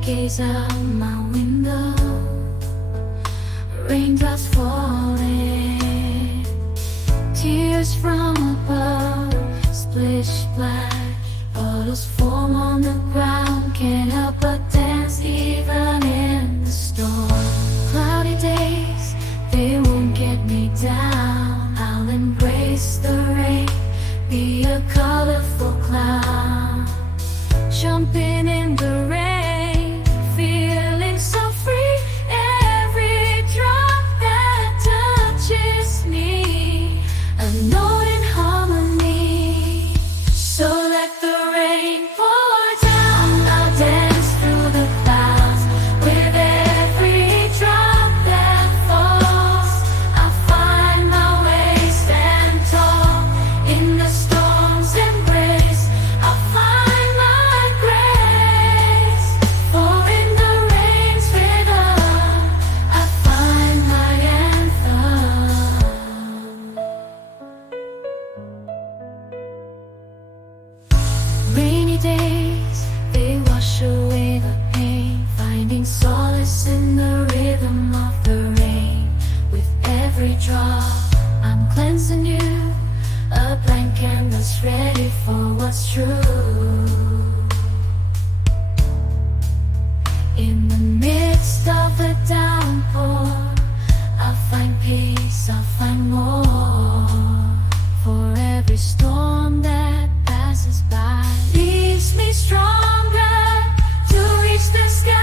gaze out my window, raindrops falling, tears from above, splish splash, puddles form on the ground. Can't help but dance even in the storm. Cloudy days, they won't get me down. I'll embrace the rain, be a colorful clown, jumping in the rain, feeling so free. Every drop that touches me, a note in harmony. So let the rain pour down. I'll dance through the clouds with every drop that falls. I'll find my way, stand tall in the storm's embrace. I'll find my grace, for in the rain's rhythm I find my anthem. Rainy days, they wash away the pain, finding solace in the rhythm of the rain. With every drop, I'm cleansing you, a blank canvas ready for what's true. In the midst of the downpour, I'll find peace, I'll find more. For every storm that passes by leaves me stronger to reach the sky.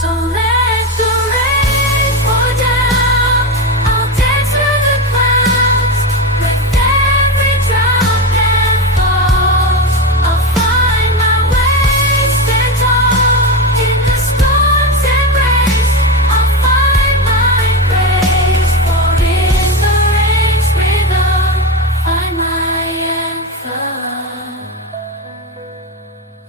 So let the rain pour down. I'll dance through the clouds with every drop that falls. I'll find my way, stand tall in the storm's embrace. I'll find my grace, for in the rain's rhythm find my anthem.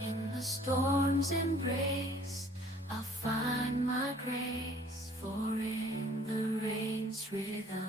In the storm's embrace, I'll find my grace, for in the rain's rhythm